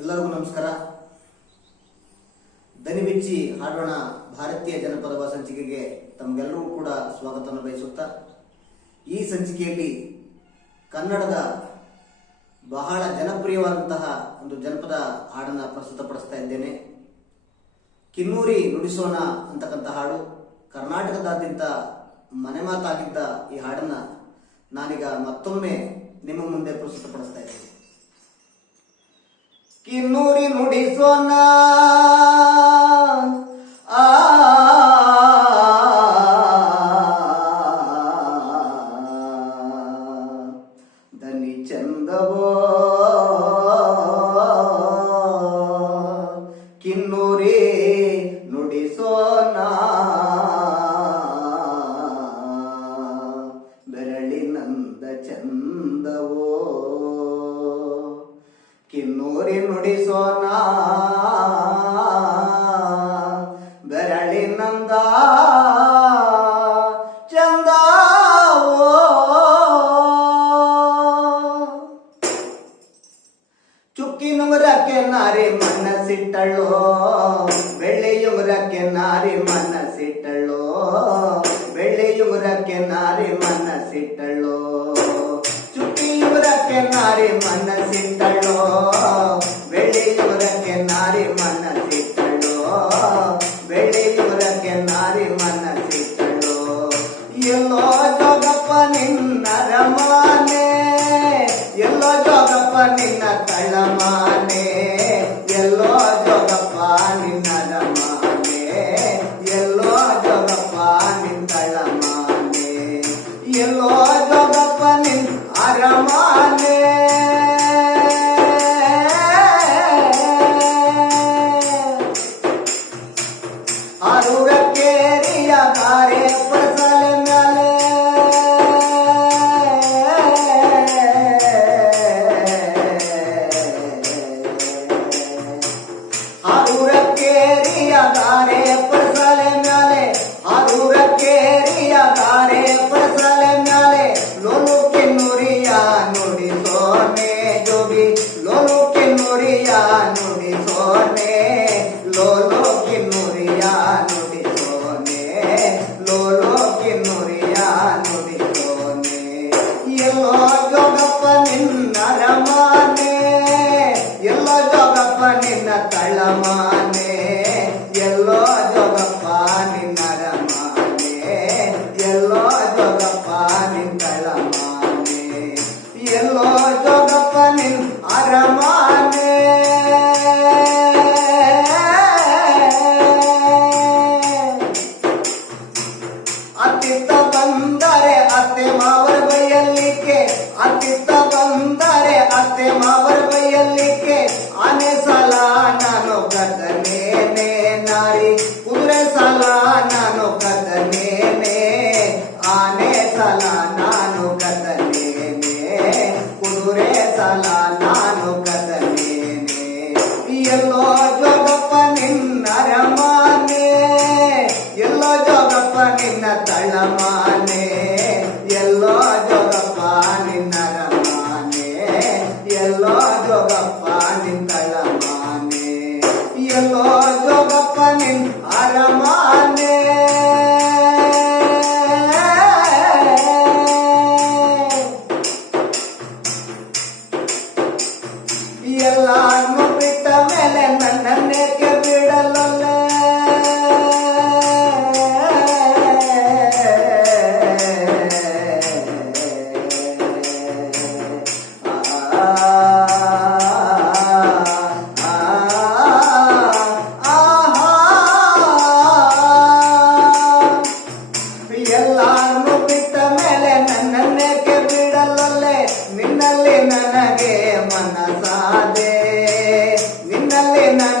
ಎಲ್ಲರಿಗೂ ನಮಸ್ಕಾರ. ದನಿ ಬಿಚ್ಚಿ ಹಾಡೋಣ ಭಾರತೀಯ ಜನಪದ ಸಂಚಿಕೆಗೆ ತಮಗೆಲ್ಲರೂ ಕೂಡ ಸ್ವಾಗತವನ್ನು ಬಯಸುತ್ತಾ, ಈ ಸಂಚಿಕೆಯಲ್ಲಿ ಕನ್ನಡದ ಬಹಳ ಜನಪ್ರಿಯವಾದಂತಹ ಒಂದು ಜನಪದ ಹಾಡನ್ನು ಪ್ರಸ್ತುತಪಡಿಸ್ತಾ ಇದ್ದೇನೆ. ಕಿನ್ನೂರಿ ನುಡಿಸೋಣ ಅಂತಕ್ಕಂಥ ಹಾಡು, ಕರ್ನಾಟಕದಾದ್ಯಂತ ಮನೆ ಮಾತಾಗಿದ್ದ ಈ ಹಾಡನ್ನು ನಾನೀಗ ಮತ್ತೊಮ್ಮೆ ನಿಮ್ಮ ಮುಂದೆ ಪ್ರಸ್ತುತಪಡಿಸ್ತಾ ಇದ್ದೇನೆ. ಕಿನ್ನೂರಿ ನುಡಿಸೋಣ ಆ. ದನಿ ಚಂದವೋ. ಕಿನ್ನೂರಿ ನುಡಿಸೋಣ ಬೆರಳಿನಂದ ಚಂದವೋ. ನುಡಿಸೋಣ ಬೆರಳಿನಂದ ಚಂದವೋ ಚುಕ್ಕಿನುಂಗುರಕ್ಕೆ ನಾರಿ ಮನಸ್ಸಿಟ್ಟಳು ಬೆಳ್ಳಿಯುಂಗುರಕ್ಕೆ ನಾರಿ ಮನಸ್ಸಿಟ್ಟಳು ಬೆಳ್ಳಿಯುಂಗುರಕ್ಕೆ ನಾರಿ ಮನಸ್ಸಿಟ್ಟಳು. ಚುಕ್ಕಿಯುಂಗುರಕ್ಕೆ ನಾರಿ ಮನಸ್ಸಿಟ್ಟಳು. ಎಲ್ಲೋ ಜೋಗಪ್ಪ ನಿನ್ನ ರಮಾನೆ? ಎಲ್ಲೋ ಜೋಗಪ್ಪ ನಿನ್ನ ತಳಮಾನೆ? ಎಲ್ಲೋ ಜೋಗಪ್ಪ ನಿನ್ನ ರಮಾನೆ ಬಂದರೆ ಅತ್ತೆ ಮಾವರ ಬೈಯಲ್ಲಿಕ್ಕೆ ಅತ್ತಿತ್ತ ಬಂದರೆ ಅತ್ತೆ ಮಾವರ ಕದನೇನೆ ನಾರಿ. ಕುದುರೆ ನಾನು ಕದನೇನೆ ಆನೆ ನಾನು ಕದನೇನೆ ಕುದುರೆ ನಾನು ಕದನೇನೆ ಎಲ್ಲೋ ಜೋಗಪ್ಪ ನಿನ್ನ ರಮಾನೆ. ಎಲ್ಲೋ ಜೋಗಪ್ಪ ನಿನ್ನ ತಳಮಾನೆ. ಎಲ್ಲೋ ಜೋಗಪ್ಪ ನಿನ್ನ ರಮಾನೆ. ಎಲ್ಲೋ ಜೋಗಪ್ಪ ನಿನ್ನ ತಳಮಾನೆ. ಎಲ್ಲೋ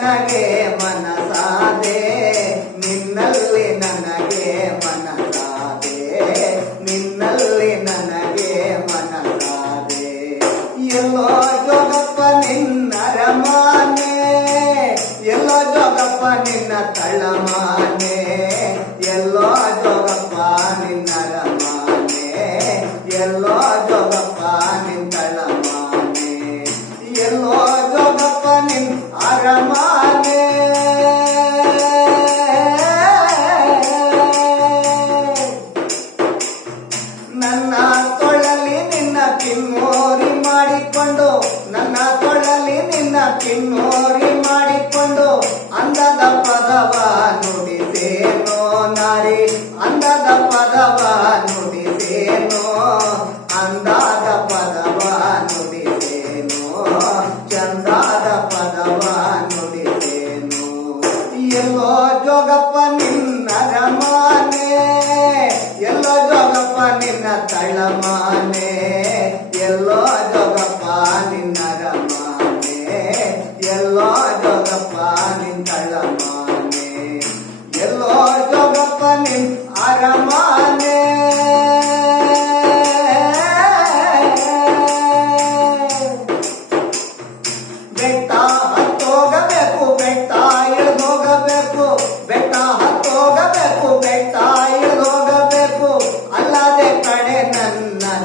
ನನಗೆ ಮನಸಾದೆ, ನಿನ್ನಲ್ಲಿ ನನಗೆ ಮನಸಾದೆ, ನಿನ್ನಲ್ಲಿ ನನಗೆ ಮನಸಾದೆ. ಎಲ್ಲೋ ಜೋಗಪ್ಪ ನಿನ್ನ ರಮಾನೆ, ಎಲ್ಲೋ ಜೋಗಪ್ಪ ನಿನ್ನ ತಳಮಾನೆ, ಎಲ್ಲೋ ಜೋಗಪ್ಪ ನಿನ್ನ ರಮಾನೆ, ಎಲ್ಲೋ ಜೋಗಪ್ಪ ನಿನ್ನ ತಳಮಾನೆ, ಎಲ್ಲೋ ಜೋಗಪ್ಪ ನಿನ್ನ ಮಾಡಿಕೊಂಡು ನಿನ್ನ ಕಿನ್ನೋರಿ ಮಾಡಿಕೊಂಡು ಅಂದದ ಪದವ ನುಡಿಸೇನೋ ನಾರಿ ಅಂದದ ಪದವ ನುಡಿಸೇನೋ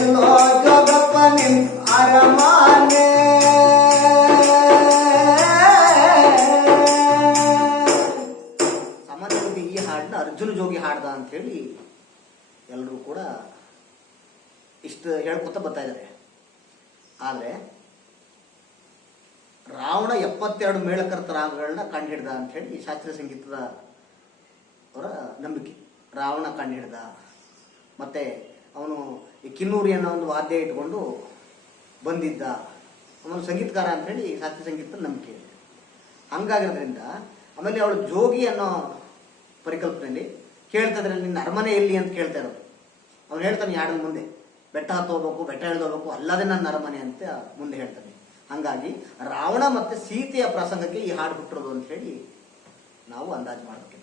ಎಲ್ಲೋ ಜೋಗಪ್ಪ ನಿನ್ ಅರಮಾನೆ. ಸಾಮಾನ್ಯವಾಗಿ ಈ ಹಾಡನ್ನ ಅರ್ಜುನ ಜೋಗಿ ಹಾಡ್ದ ಅಂತ ಹೇಳಿ ಎಲ್ಲರೂ ಕೂಡ ಇಷ್ಟು ಹೇಳ್ಕೊತ ಬರ್ತಾ ಇದ್ದಾರೆ ಆದರೆ ರಾವಣ ಎಪ್ಪತ್ತೆರಡು ಮೇಳಕರ್ತ ರಾಗಗಳನ್ನ ಕಂಡುಹಿಡ್ದ ಅಂತ ಹೇಳಿ ಶಾಸ್ತ್ರೀಯ ಸಂಗೀತದ ಅವರ ನಂಬಿಕೆ. ರಾವಣ ಕಂಡುಹಿಡ್ದ, ಮತ್ತೆ ಅವನು ಈ ಕಿನ್ನೂರಿ ಅನ್ನೋ ಒಂದು ವಾದ್ಯ ಇಟ್ಕೊಂಡು ಬಂದಿದ್ದ. ಅವನು ಸಂಗೀತಕಾರ ಅಂತ ಹೇಳಿ ಶಾಸ್ತ್ರೀಯ ಸಂಗೀತದ ನಂಬಿಕೆ ಇದೆ. ಹಂಗಾಗಿರೋದ್ರಿಂದ ಆಮೇಲೆ ಅವಳು ಜೋಗಿ ಅನ್ನೋ ಪರಿಕಲ್ಪನೆಯಲ್ಲಿ ಕೇಳ್ತಾ ಇದ್ರೆ ನಿನ್ನ ಅರಮನೆ ಎಲ್ಲಿ ಅಂತ ಕೇಳ್ತಾ ಇರೋದು. ಅವ್ನು ಹೇಳ್ತಾನೆ ಯಾರ ಮುಂದೆ. ಬೆಟ್ಟ ಹತ್ತು ಹೋಗ್ಬೇಕು, ಬೆಟ್ಟ ಎಳ್ದೋಗ್ಬೇಕು ಅಲ್ಲದೆ ನನ್ನ ಅರಮನೆ ಅಂತ ಮುಂದೆ ಹೇಳ್ತಾನೆ. ಹಂಗಾಗಿ ರಾವಣ ಮತ್ತು ಸೀತೆಯ ಪ್ರಸಂಗಕ್ಕೆ ಈ ಹಾಡು ಬಿಟ್ಟಿರೋದು ಅಂತ ಹೇಳಿ ನಾವು ಅಂದಾಜು ಮಾಡಬೇಕು.